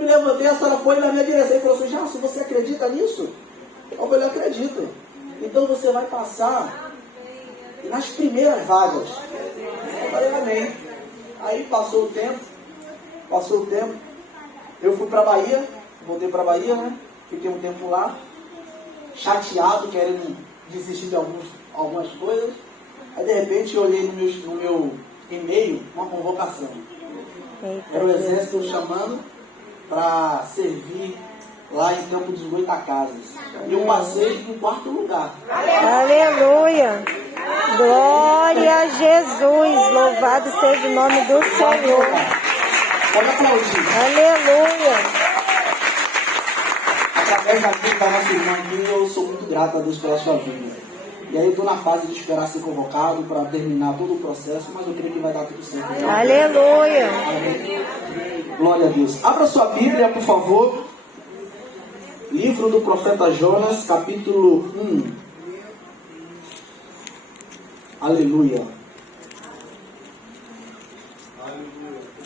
me levantei, a senhora foi na minha direção e falou assim: Jasso, você acredita nisso? Eu falei: acredito. Então você vai passar nas primeiras vagas. Eu falei: amém. Aí passou o tempo, eu fui para Bahia, voltei para Bahia, né? Fiquei um tempo lá, chateado, querendo desistir de algumas coisas. Aí de repente eu olhei no meu e-mail uma convocação. Era o exército chamando para servir lá em Campo dos Goitacazes. E eu passei em 4º lugar. Aleluia! Glória a Jesus! Louvado seja o nome do Senhor. Pode aplaudir. Aleluia! Através da vida da nossa irmã aqui, eu sou muito grato a Deus pela sua vida. E aí eu estou na fase de esperar ser convocado para terminar todo o processo, mas eu creio que vai dar tudo certo. Aleluia! Glória a Deus. Abra sua Bíblia, por favor. Livro do profeta Jonas, capítulo 1. Aleluia.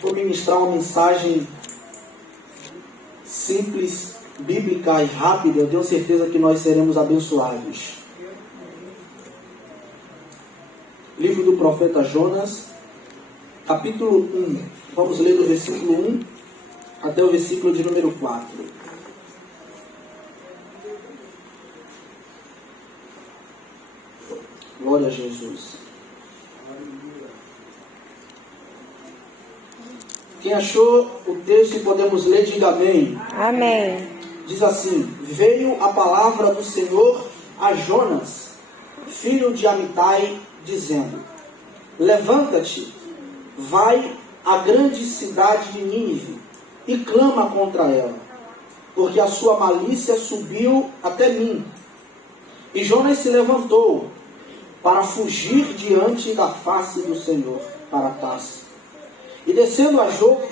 Vou ministrar uma mensagem simples, bíblica e rápida. Eu tenho certeza que nós seremos abençoados. Livro do profeta Jonas, capítulo 1. Vamos ler do versículo 1 até o versículo de número 4. Glória a Jesus. Quem achou o texto e podemos ler, diga amém. Amém. Diz assim: veio a palavra do Senhor a Jonas, filho de Amitai, dizendo: levanta-te, vai à grande cidade de Nínive e clama contra ela, porque a sua malícia subiu até mim. E Jonas se levantou para fugir diante da face do Senhor para Tarsis. E descendo a Jope,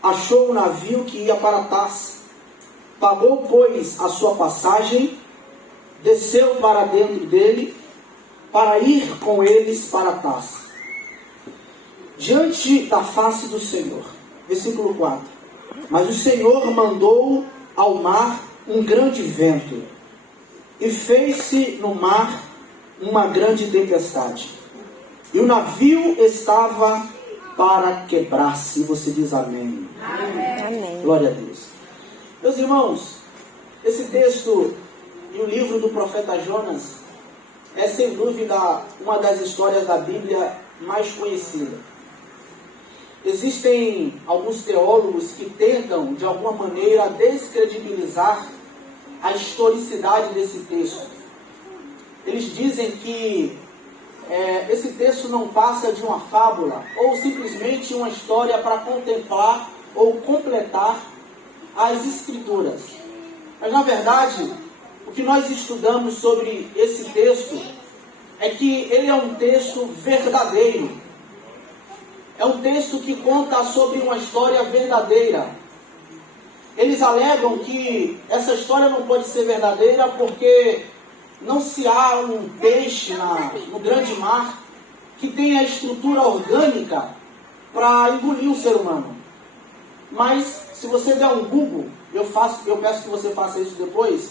achou o navio que ia para Tarsis. Pagou, pois, a sua passagem, desceu para dentro dele, para ir com eles para Tarsis, diante da face do Senhor. Versículo 4. Mas o Senhor mandou ao mar um grande vento, e fez-se no mar uma grande tempestade, e o navio estava para quebrar-se. E você diz amém. Amém. Glória a Deus. Meus irmãos, esse texto e o livro do profeta Jonas é sem dúvida uma das histórias da Bíblia mais conhecida. Existem alguns teólogos que tentam de alguma maneira descredibilizar a historicidade desse texto. Eles dizem que esse texto não passa de uma fábula ou simplesmente uma história para contemplar ou completar as Escrituras. Mas na verdade, o que nós estudamos sobre esse texto é que ele é um texto verdadeiro. É um texto que conta sobre uma história verdadeira. Eles alegam que essa história não pode ser verdadeira porque não se há um peixe no grande mar que tenha a estrutura orgânica para engolir o ser humano. Mas se você der um Google, eu peço que você faça isso depois.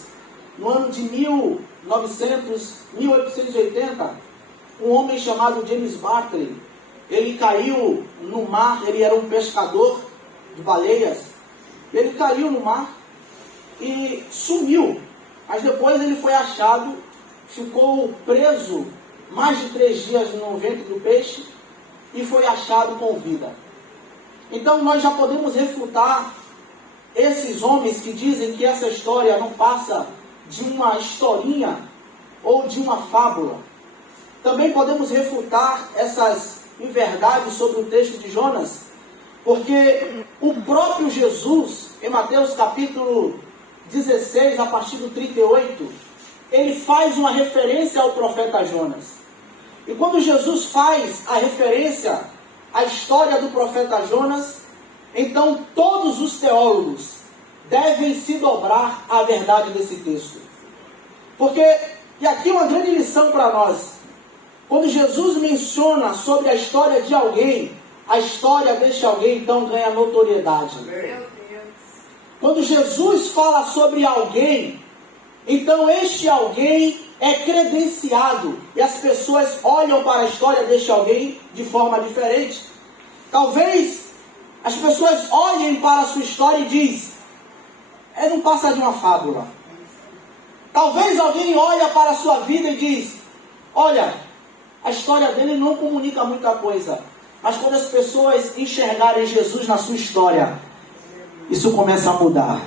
No ano de 1880, um homem chamado James Bartley, ele caiu no mar. Ele era um pescador de baleias. Ele caiu no mar e sumiu. Mas depois ele foi achado, ficou preso mais de 3 dias no ventre do peixe e foi achado com vida. Então nós já podemos refutar esses homens que dizem que essa história não passa de uma historinha ou de uma fábula. Também podemos refutar essas inverdades sobre o texto de Jonas, porque o próprio Jesus, em Mateus capítulo 16, a partir do 38, ele faz uma referência ao profeta Jonas. E quando Jesus faz a referência à história do profeta Jonas, então todos os teólogos devem se dobrar à verdade desse texto. Porque, e aqui uma grande lição para nós, quando Jesus menciona sobre a história de alguém, a história deste alguém então ganha notoriedade. Quando Jesus fala sobre alguém, então este alguém é credenciado e as pessoas olham para a história deste alguém de forma diferente. Talvez as pessoas olhem para a sua história e dizem, não passa de uma fábula. Talvez alguém olhe para a sua vida e diz, olha, a história dele não comunica muita coisa. Mas quando as pessoas enxergarem Jesus na sua história, isso começa a mudar.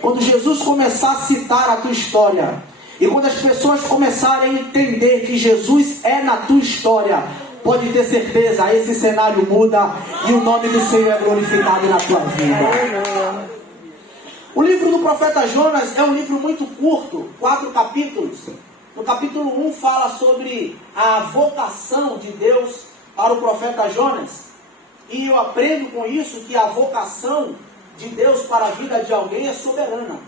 Quando Jesus começar a citar a tua história, e quando as pessoas começarem a entender que Jesus é na tua história, pode ter certeza, esse cenário muda e o nome do Senhor é glorificado na tua vida. O livro do profeta Jonas é um livro muito curto, 4 capítulos. No capítulo 1 fala sobre a vocação de Deus para o profeta Jonas. E eu aprendo com isso que a vocação de Deus para a vida de alguém é soberana.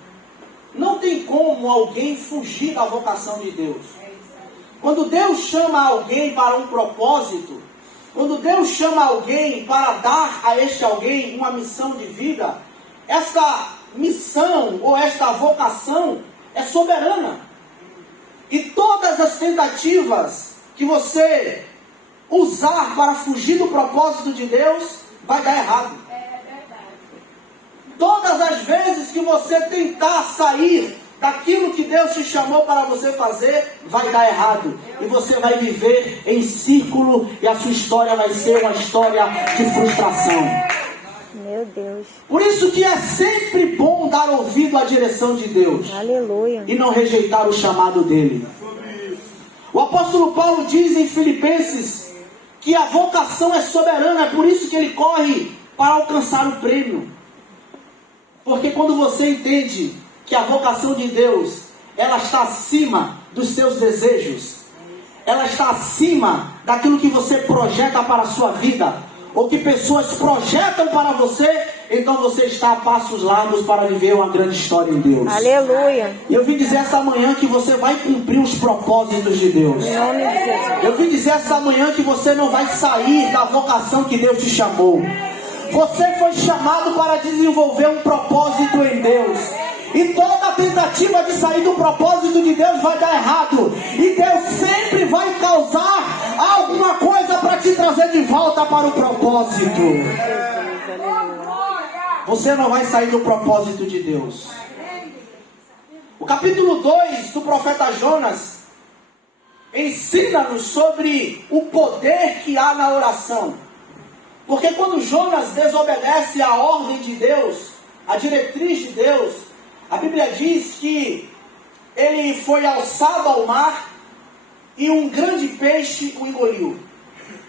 Não tem como alguém fugir da vocação de Deus. Quando Deus chama alguém para um propósito, quando Deus chama alguém para dar a este alguém uma missão de vida, esta missão ou esta vocação é soberana. E todas as tentativas que você usar para fugir do propósito de Deus, vai dar errado. Todas as vezes que você tentar sair daquilo que Deus te chamou para você fazer, vai dar errado. E você vai viver em círculo e a sua história vai ser uma história de frustração. Meu Deus. Por isso que é sempre bom dar ouvido à direção de Deus. Aleluia. E não rejeitar o chamado dele. O apóstolo Paulo diz em Filipenses que a vocação é soberana, é por isso que ele corre para alcançar o prêmio. Porque quando você entende que a vocação de Deus, ela está acima dos seus desejos, ela está acima daquilo que você projeta para a sua vida, ou que pessoas projetam para você, então você está a passos largos para viver uma grande história em Deus. Aleluia. E eu vim dizer essa manhã que você vai cumprir os propósitos de Deus. Em nome de Jesus. Eu vim dizer essa manhã que você não vai sair da vocação que Deus te chamou. Você foi chamado para desenvolver um propósito em Deus. E toda tentativa de sair do propósito de Deus vai dar errado. E Deus sempre vai causar alguma coisa para te trazer de volta para o propósito. Você não vai sair do propósito de Deus. O capítulo 2 do profeta Jonas ensina-nos sobre o poder que há na oração. Porque quando Jonas desobedece à ordem de Deus, a diretriz de Deus, a Bíblia diz que ele foi alçado ao mar e um grande peixe o engoliu.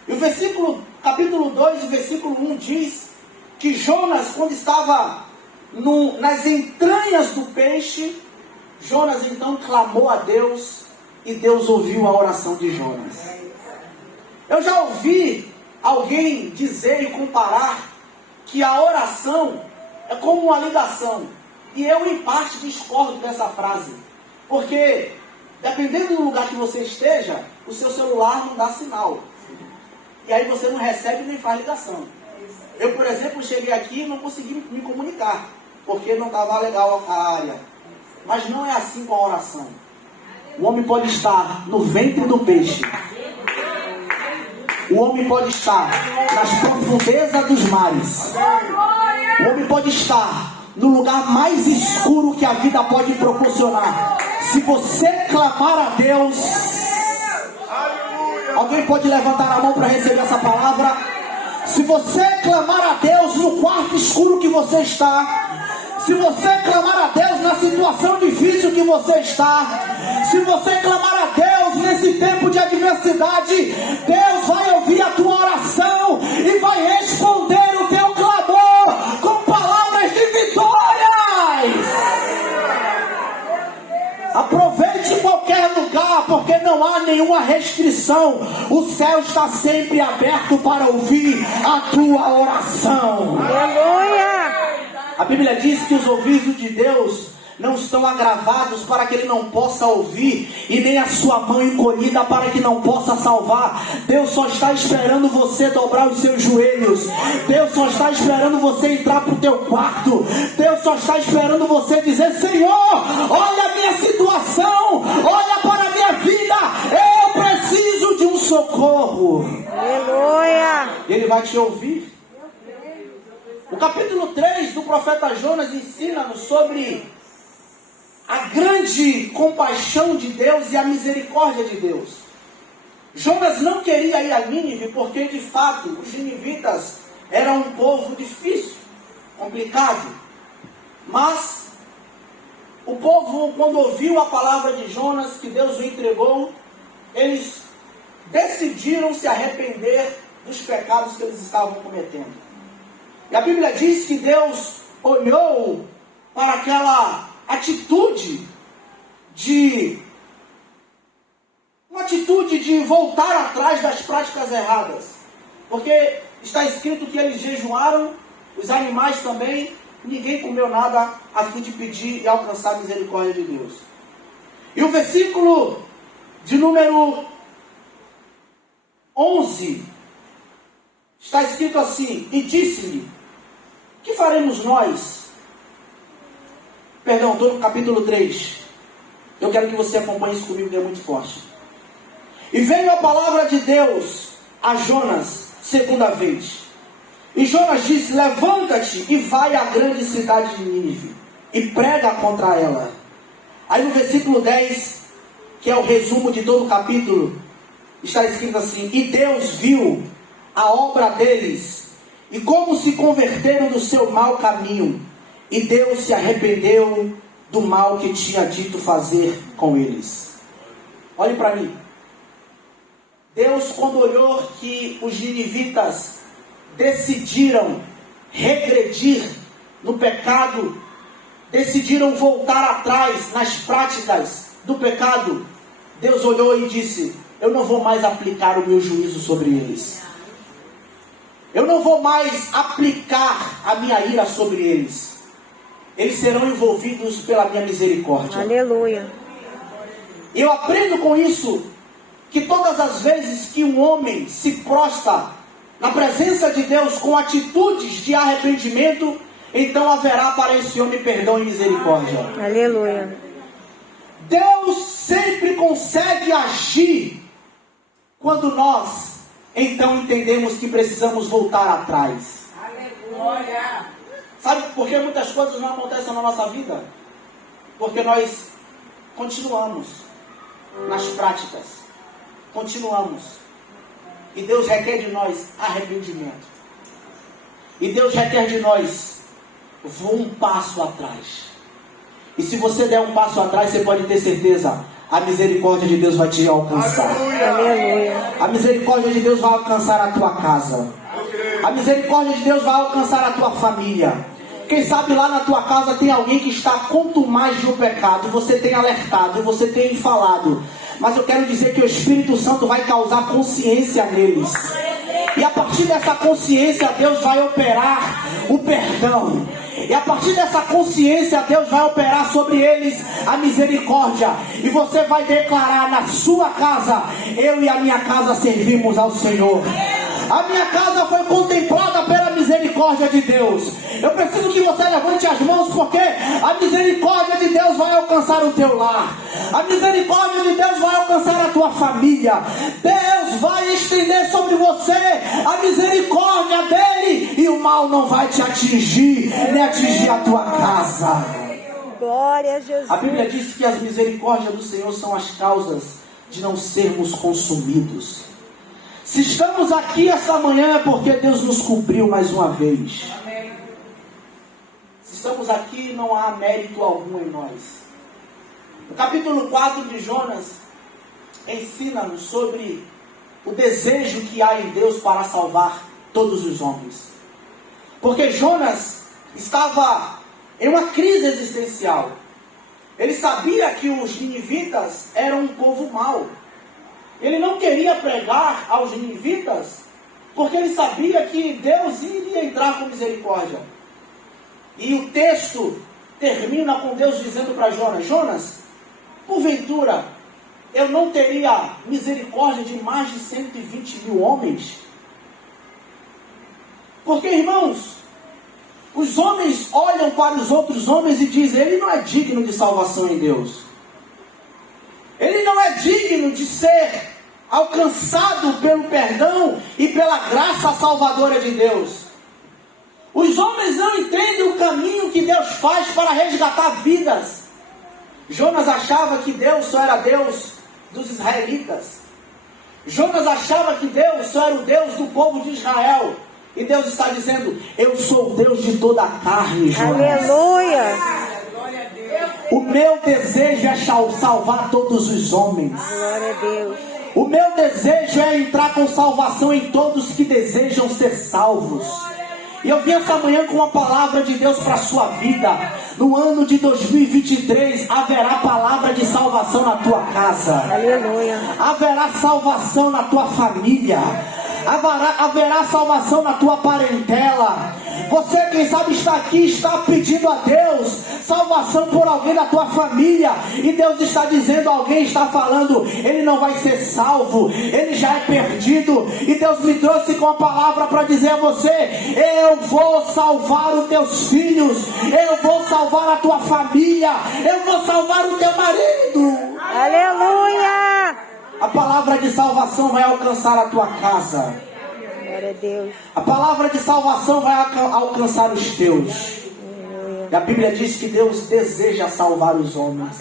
E o capítulo 2, o versículo 1 diz que Jonas, quando estava nas entranhas do peixe, Jonas então clamou a Deus e Deus ouviu a oração de Jonas. Eu já ouvi alguém dizer e comparar que a oração é como uma ligação. E eu, em parte, discordo dessa frase. Porque, dependendo do lugar que você esteja, o seu celular não dá sinal. E aí você não recebe nem faz ligação. Eu, por exemplo, cheguei aqui e não consegui me comunicar, porque não estava legal a área. Mas não é assim com a oração. O homem pode estar no ventre do peixe. O homem pode estar nas profundezas dos mares. O homem pode estar no lugar mais escuro que a vida pode proporcionar. Se você clamar a Deus, alguém pode levantar a mão para receber essa palavra? Se você clamar a Deus no quarto escuro que você está, se você clamar a Deus na situação difícil que você está, se você clamar a Deus nesse tempo de adversidade, Deus vai ouvir a tua oração e vai responder o teu clamor com palavras de vitórias. Aproveite qualquer lugar, porque não há nenhuma restrição. O céu está sempre aberto para ouvir a tua oração. Aleluia. A Bíblia diz que os ouvidos de Deus não estão agravados para que ele não possa ouvir, e nem a sua mão encolhida para que não possa salvar. Deus só está esperando você dobrar os seus joelhos. Deus só está esperando você entrar para o teu quarto. Deus só está esperando você dizer: Senhor, olha a minha situação, olha para a minha vida, eu preciso de um socorro. Aleluia. Ele vai te ouvir. O capítulo 3 do profeta Jonas ensina-nos sobre a grande compaixão de Deus e a misericórdia de Deus. Jonas não queria ir a Nínive porque, de fato, os ninivitas eram um povo difícil, complicado. Mas o povo, quando ouviu a palavra de Jonas, que Deus o entregou, eles decidiram se arrepender dos pecados que eles estavam cometendo. E a Bíblia diz que Deus olhou para aquela atitude de voltar atrás das práticas erradas, porque está escrito que eles jejuaram, os animais também, ninguém comeu nada a fim de pedir e alcançar a misericórdia de Deus. E o versículo de número 11 está escrito assim: e disse-lhe, que faremos nós? Perdão, estou no capítulo 3. Eu quero que você acompanhe isso comigo, que é muito forte. E veio a palavra de Deus a Jonas segunda vez. E Jonas disse: levanta-te e vai à grande cidade de Nínive, e prega contra ela. Aí no versículo 10, que é o resumo de todo o capítulo, está escrito assim: e Deus viu a obra deles, e como se converteram do seu mau caminho, e Deus se arrependeu do mal que tinha dito fazer com eles. Olhe para mim. Deus, quando olhou que os ninivitas decidiram regredir no pecado, decidiram voltar atrás nas práticas do pecado, Deus olhou e disse: eu não vou mais aplicar o meu juízo sobre eles. Eu não vou mais aplicar a minha ira sobre eles. Eles serão envolvidos pela minha misericórdia. Aleluia. Eu aprendo com isso que todas as vezes que um homem se prostra na presença de Deus com atitudes de arrependimento, então haverá para esse homem perdão e misericórdia. Aleluia. Deus sempre consegue agir quando nós então entendemos que precisamos voltar atrás. Aleluia. Sabe por que muitas coisas não acontecem na nossa vida? Porque nós continuamos nas práticas. Continuamos. E Deus requer de nós arrependimento. E Deus requer de nós um passo atrás. E se você der um passo atrás, você pode ter certeza, a misericórdia de Deus vai te alcançar. Aleluia. A misericórdia de Deus vai alcançar a tua casa. A misericórdia de Deus vai alcançar a tua família. Quem sabe lá na tua casa tem alguém que está contumaz no pecado. Você tem alertado, você tem falado. Mas eu quero dizer que o Espírito Santo vai causar consciência neles. E a partir dessa consciência, Deus vai operar o perdão. E a partir dessa consciência, Deus vai operar sobre eles a misericórdia. E você vai declarar na sua casa: eu e a minha casa servimos ao Senhor. A minha casa foi contemplada pela misericórdia de Deus. Eu preciso que você levante as mãos, porque a misericórdia de Deus vai alcançar o teu lar. A misericórdia de Deus vai alcançar a tua família. Deus vai estender sobre você a misericórdia dele, e o mal não vai te atingir, nem atingir a tua casa. Glória a Jesus. A Bíblia diz que as misericórdias do Senhor são as causas de não sermos consumidos. Se estamos aqui esta manhã é porque Deus nos cobriu mais uma vez. Se estamos aqui, não há mérito algum em nós. O capítulo 4 de Jonas ensina-nos sobre o desejo que há em Deus para salvar todos os homens. Porque Jonas estava em uma crise existencial. Ele sabia que os ninivitas eram um povo mau. Ele não queria pregar aos ninivitas, porque ele sabia que Deus iria entrar com misericórdia. E o texto termina com Deus dizendo para Jonas: Jonas, porventura, eu não teria misericórdia de mais de 120 mil homens? Porque, irmãos, os homens olham para os outros homens e dizem: ele não é digno de salvação em Deus. Ele não é digno de ser alcançado pelo perdão e pela graça salvadora de Deus. Os homens não entendem o caminho que Deus faz para resgatar vidas. Jonas achava que Deus só era Deus dos israelitas. Jonas achava que Deus só era o Deus do povo de Israel. E Deus está dizendo: eu sou o Deus de toda a carne, Jonas. Aleluia. O meu desejo é salvar todos os homens. Glória a Deus. O meu desejo é entrar com salvação em todos que desejam ser salvos. E eu vim essa manhã com uma palavra de Deus para a sua vida. No ano de 2023 haverá palavra de salvação na tua casa. Aleluia. Haverá salvação na tua família. Haverá salvação na tua parentela. Você, quem sabe, está aqui, está pedindo a Deus salvação por alguém da tua família, e Deus está dizendo, alguém está falando, ele não vai ser salvo, ele já é perdido. E Deus me trouxe com a palavra para dizer a você: eu vou salvar os teus filhos, eu vou salvar a tua família, eu vou salvar o teu marido. Aleluia. A palavra de salvação vai alcançar a tua casa. Glória a Deus. A palavra de salvação vai alcançar os teus. Aleluia. E a Bíblia diz que Deus deseja salvar os homens.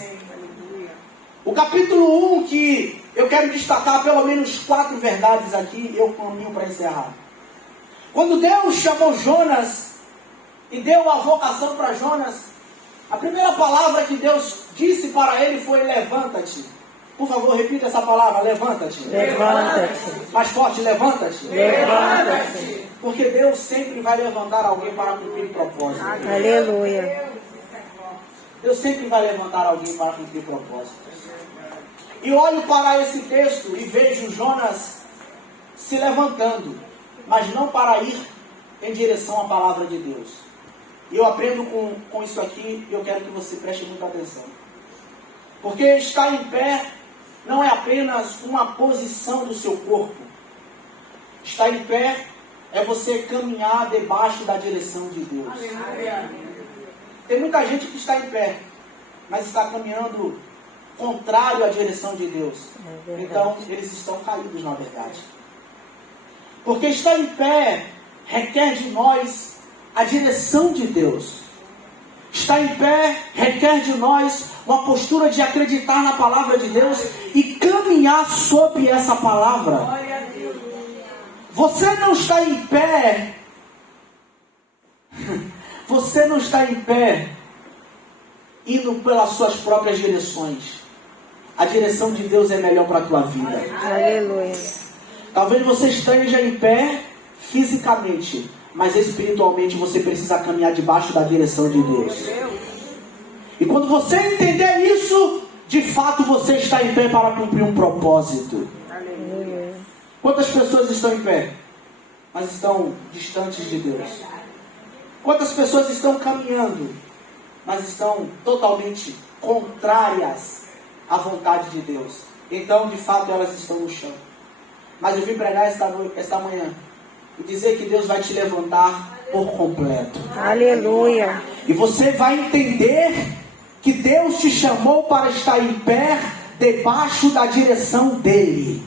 O capítulo 1, que eu quero destacar pelo menos 4 verdades aqui, eu caminho para encerrar. Quando Deus chamou Jonas e deu a vocação para Jonas, a primeira palavra que Deus disse para ele foi: levanta-te. Por favor, repita essa palavra: levanta-te. Levanta-te. Mais forte: levanta-te. Levanta-te. Porque Deus sempre vai levantar alguém para cumprir propósito. Aleluia. Deus sempre vai levantar alguém para cumprir propósitos. E olho para esse texto e vejo Jonas se levantando, mas não para ir em direção à palavra de Deus. E eu aprendo com isso aqui, e eu quero que você preste muita atenção. Porque estar em pé não é apenas uma posição do seu corpo. Estar em pé é você caminhar debaixo da direção de Deus. Tem muita gente que está em pé, mas está caminhando contrário à direção de Deus. Então, eles estão caídos, na verdade. Porque estar em pé requer de nós a direção de Deus. Estar em pé requer de nós uma postura de acreditar na palavra de Deus e caminhar sob essa palavra. Você não está em pé. Você não está em pé indo pelas suas próprias direções. A direção de Deus é melhor para a tua vida. Aleluia. Talvez você esteja em pé fisicamente, mas espiritualmente você precisa caminhar debaixo da direção de Deus. E quando você entender isso, de fato você está em pé para cumprir um propósito. Aleluia. Quantas pessoas estão em pé, mas estão distantes de Deus? Quantas pessoas estão caminhando, mas estão totalmente contrárias à vontade de Deus? Então, de fato, elas estão no chão. Mas eu vim pregar esta manhã e dizer que Deus vai te levantar por completo. Aleluia. E você vai entender que Deus te chamou para estar em pé debaixo da direção dEle.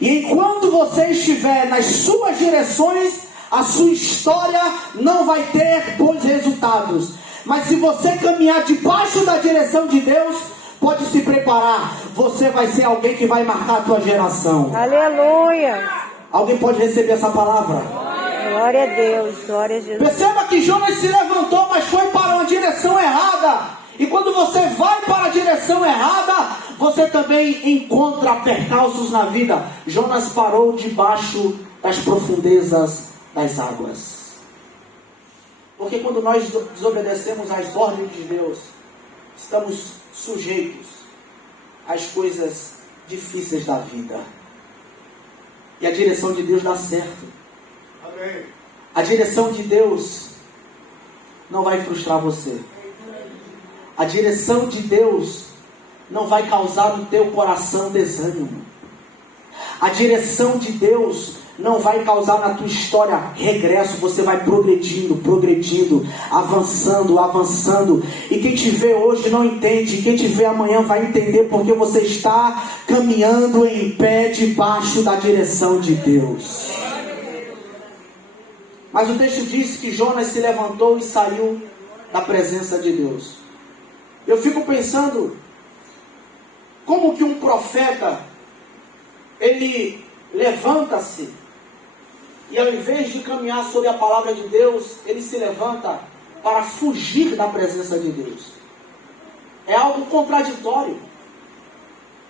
E enquanto você estiver nas suas direções, a sua história não vai ter bons resultados. Mas se você caminhar debaixo da direção de Deus, pode se preparar. Você vai ser alguém que vai marcar a tua geração. Aleluia. Alguém pode receber essa palavra? Glória a Deus. Glória a Jesus. Perceba que Jonas se levantou, mas foi para uma direção errada. E quando você vai para a direção errada, você também encontra percalços na vida. Jonas parou debaixo das profundezas das águas. Porque quando nós desobedecemos às ordens de Deus, estamos sujeitos às coisas difíceis da vida. E a direção de Deus dá certo. A direção de Deus não vai frustrar você. A direção de Deus não vai causar no teu coração desânimo. A direção de Deus não vai causar na tua história regresso. Você vai progredindo, avançando. E quem te vê hoje não entende. Quem te vê amanhã vai entender, porque você está caminhando em pé debaixo da direção de Deus. Mas o texto diz que Jonas se levantou e saiu da presença de Deus. Eu fico pensando, como que um profeta, ele levanta-se, e ao invés de caminhar sobre a palavra de Deus, ele se levanta para fugir da presença de Deus. É algo contraditório.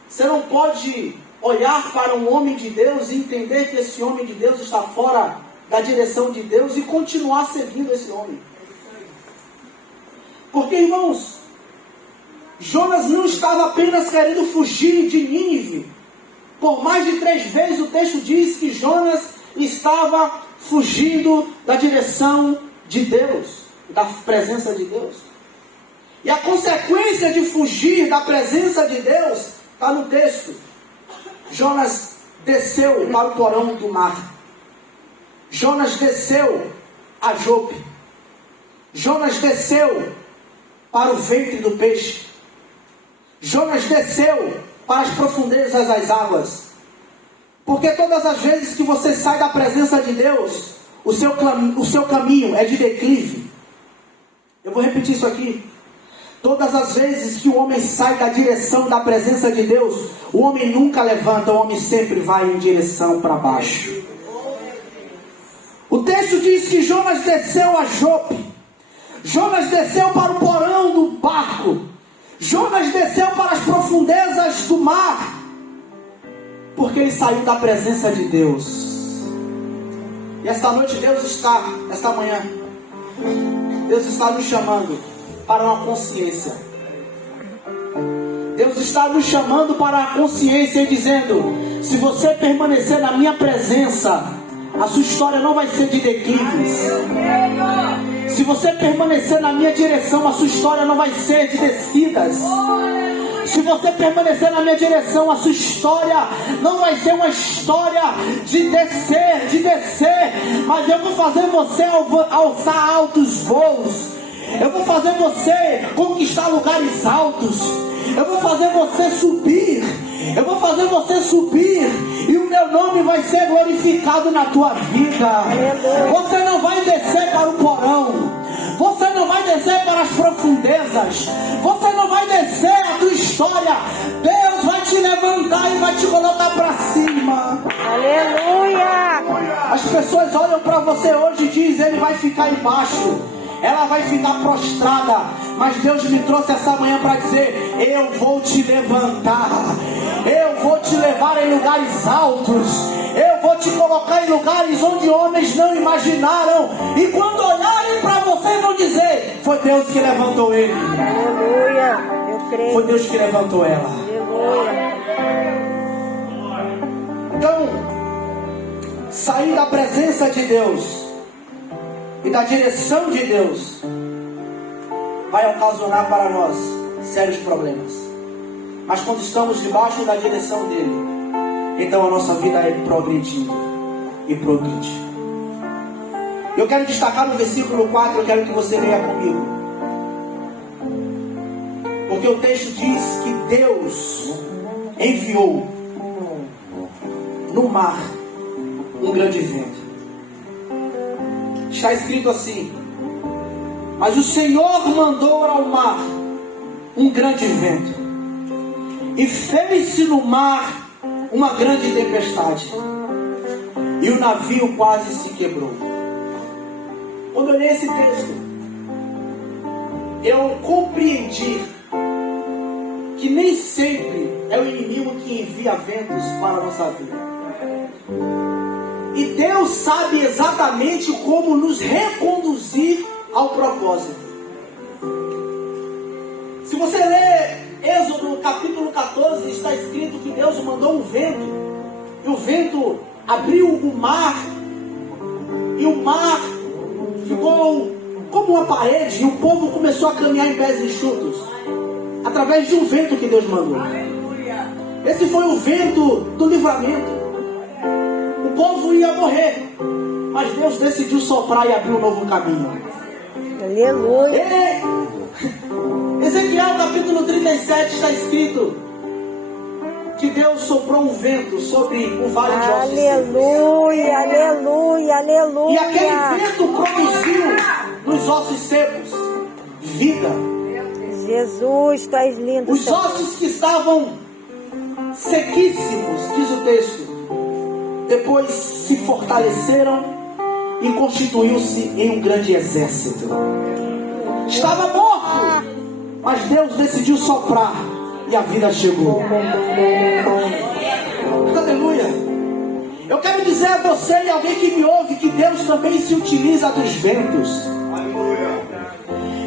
Você não pode olhar para um homem de Deus e entender que esse homem de Deus está fora da direção de Deus e continuar seguindo esse homem. Porque, irmãos, Jonas não estava apenas querendo fugir de Nínive. Por mais de 3 vezes o texto diz que Jonas estava fugindo da direção de Deus, da presença de Deus. E a consequência de fugir da presença de Deus está no texto. Jonas desceu para o porão do mar. Jonas desceu a Jope. Jonas desceu para o ventre do peixe. Jonas desceu para as profundezas das águas. Porque todas as vezes que você sai da presença de Deus, o seu caminho é de declive. Eu vou repetir isso aqui. Todas as vezes que o homem sai da direção da presença de Deus, o homem nunca levanta, o homem sempre vai em direção para baixo. O texto diz que Jonas desceu a Jope. Jonas desceu para o porão do barco. Jonas desceu para as profundezas do mar. Porque ele saiu da presença de Deus. E esta noite esta manhã, Deus está nos chamando para uma consciência. Deus está nos chamando para a consciência e dizendo: se você permanecer na minha presença, a sua história não vai ser de declives. Se você permanecer na minha direção, a sua história não vai ser de descidas. Se você permanecer na minha direção, a sua história não vai ser uma história de descer, mas eu vou fazer você alçar altos voos. Eu vou fazer você conquistar lugares altos. Eu vou fazer você subir. Eu vou fazer você subir e o meu nome vai ser glorificado na tua vida. Você não vai descer para o porão. Você não vai descer para as profundezas. Você não vai descer a tua história. Deus vai te levantar e vai te colocar para cima. Aleluia! As pessoas olham para você hoje e dizem: ele vai ficar embaixo, ela vai ficar prostrada. Mas Deus me trouxe essa manhã para dizer: eu vou te levantar. Eu vou te levar em lugares altos. Eu vou te colocar em lugares onde homens não imaginaram. E quando olharem para você, vão dizer: foi Deus que levantou ele. Aleluia! Eu creio. Foi Deus que levantou ela. Aleluia! Então, sair da presença de Deus e da direção de Deus vai ocasionar para nós sérios problemas. Mas quando estamos debaixo da direção dele, então a nossa vida é progredindo e progride. Eu quero destacar no versículo 4, eu quero que você leia comigo. Porque o texto diz que Deus enviou no mar um grande vento. Está escrito assim: mas o Senhor mandou ao mar um grande vento, e fez-se no mar uma grande tempestade, e o navio quase se quebrou. Quando eu li esse texto, eu compreendi que nem sempre é o inimigo que envia ventos para a nossa vida. E Deus sabe exatamente como nos reconduzir ao propósito. Se você ler Êxodo capítulo 14, está escrito que Deus mandou um vento, e o vento abriu o mar, e o mar ficou como como uma parede e o povo começou a caminhar em pés enxutos, através de um vento que Deus mandou. Esse foi o vento do livramento. O povo ia morrer, mas Deus decidiu soprar e abrir um novo caminho. Aleluia. Ezequiel capítulo 37 está escrito que Deus soprou um vento sobre o vale de ossos secos. Aleluia, aleluia, aleluia. E aquele vento produziu nos ossos secos vida. Jesus, tu és lindo. Os Senhor. ossos que estavam sequíssimos, diz o texto, depois se fortaleceram e constituiu-se em um grande exército. Estava morto, mas Deus decidiu soprar e a vida chegou. Aleluia. Eu quero dizer a você e alguém que me ouve que Deus também se utiliza dos ventos.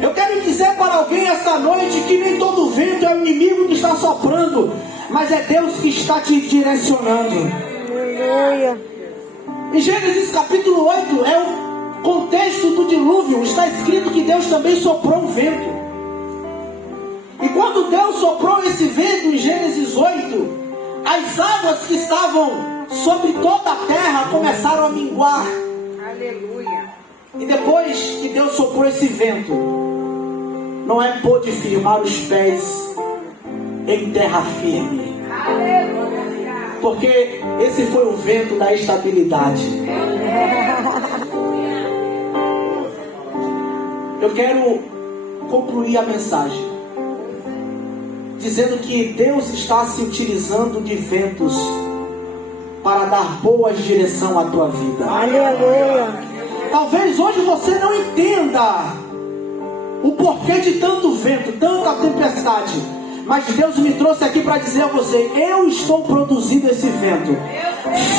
Eu quero dizer para alguém esta noite que nem todo vento é o inimigo que está soprando, mas é Deus que está te direcionando. Aleluia. Em Gênesis capítulo 8 é o contexto do dilúvio. Está escrito que Deus também soprou um vento. E quando Deus soprou esse vento em Gênesis 8, as águas que estavam sobre toda a terra começaram a minguar. Aleluia. E depois que Deus soprou esse vento, Noé pôde firmar os pés em terra firme. Aleluia. Porque esse foi o vento da estabilidade. Eu quero concluir a mensagem dizendo que Deus está se utilizando de ventos para dar boa direção à tua vida. Aleluia. Talvez hoje você não entenda o porquê de tanto vento, tanta tempestade, mas Deus me trouxe aqui para dizer a você: eu estou produzindo esse vento.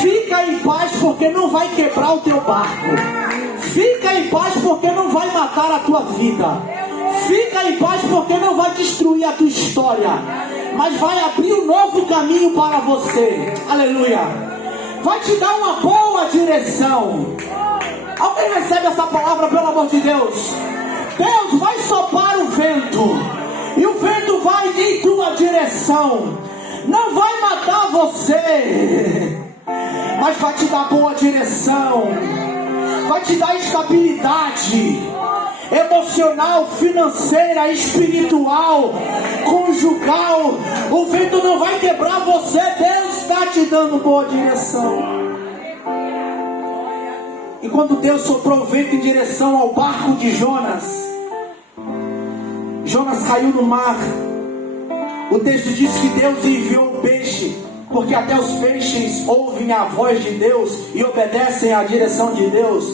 Fica em paz, porque não vai quebrar o teu barco. Fica em paz, porque não vai matar a tua vida. Fica em paz, porque não vai destruir a tua história, mas vai abrir um novo caminho para você. Aleluia. Vai te dar uma boa direção. Alguém recebe essa palavra, pelo amor de Deus? Deus vai soprar o vento, e o vento vai em tua direção. Não vai matar você, mas vai te dar boa direção. Vai te dar estabilidade emocional, financeira, espiritual, conjugal. O vento não vai quebrar você. Deus está te dando boa direção. E quando Deus soprou o vento em direção ao barco de Jonas, Jonas caiu no mar. O texto diz que Deus enviou o peixe, porque até os peixes ouvem a voz de Deus e obedecem à direção de Deus.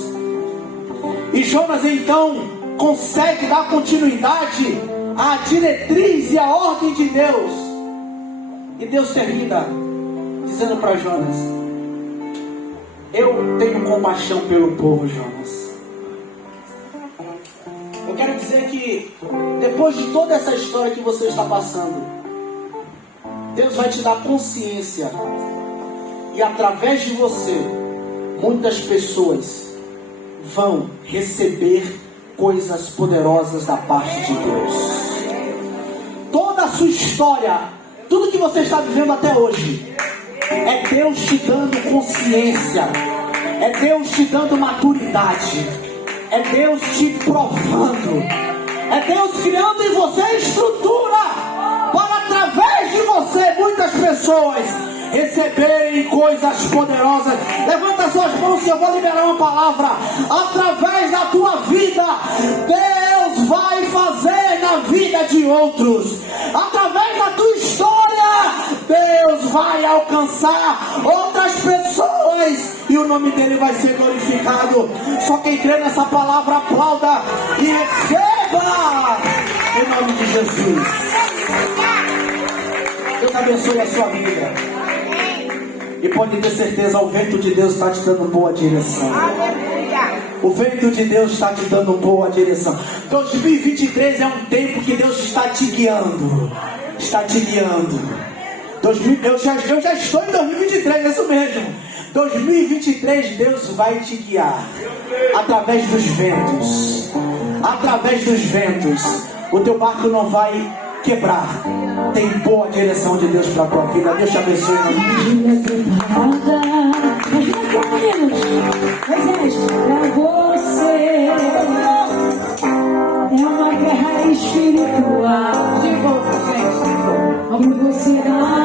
E Jonas então consegue dar continuidade à diretriz e à ordem de Deus. E Deus termina dizendo para Jonas: eu tenho compaixão pelo povo, Jonas. Eu quero dizer que depois de toda essa história que você está passando, Deus vai te dar consciência, e através de você muitas pessoas vão receber coisas poderosas da parte de Deus. Toda a sua história, tudo que você está vivendo até hoje, é Deus te dando consciência, é Deus te dando maturidade, é Deus te provando, é Deus criando em você estrutura para, através de você, muitas pessoas receberem coisas poderosas. Levanta suas mãos que eu vou liberar uma palavra. Através da tua vida, Deus vai fazer na vida de outros. Através da tua história, Deus vai alcançar outras pessoas e o nome dele vai ser glorificado. Só quem crê nessa palavra, aplauda e receba em nome de Jesus. Deus abençoe a sua vida. E pode ter certeza, o vento de Deus está te dando boa direção. O vento de Deus está te dando boa direção. 2023 é um tempo que Deus está te guiando. Está te guiando. Eu já estou em 2023, é isso mesmo. 2023 Deus vai te guiar através dos ventos, através dos ventos. O teu barco não vai quebrar. Tem boa direção de Deus para a tua vida. Deus te abençoe. Pra você é uma guerra espiritual. De volta, gente. Onde você dá